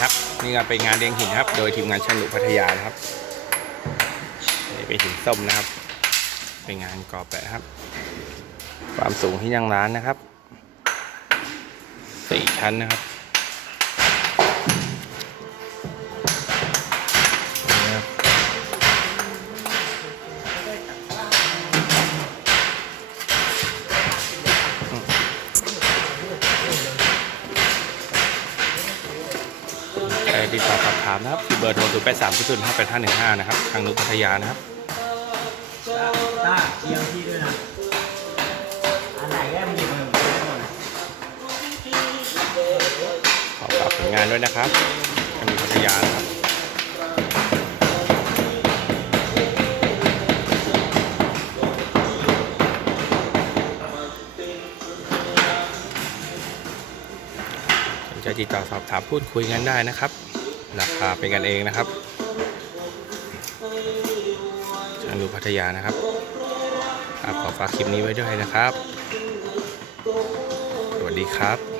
ครับ นี่ก็เป็นงานเลี้ยงหินครับ โดยทีมงานชันหลุพัทยานะครับนี่เป็นหินส้มนะครับ เป็นงานกอแปะครับ ความสูงที่ยังร้านนะครับสี่ชั้นนะครับ ติดต่อสอบถามนะครับเบอร์โทร0 8 3 0 0 5 8 5 1 5นะครับ ทางนุพัทยานะครับต้าเชียร์ที่ด้วยนะอันไหนแก้มหยิบมาผมได้หมดนะขอฝากผลงานด้วยนะครับทางนุพัทยานะครับสนใจติดต่อสอบถามพูดคุยกันได้นะครับ ราคาเป็นกันเองนะครับช่างดูพัทยานะครับขอฝากคลิปนี้ไว้ด้วยนะครับ สวัสดีครับ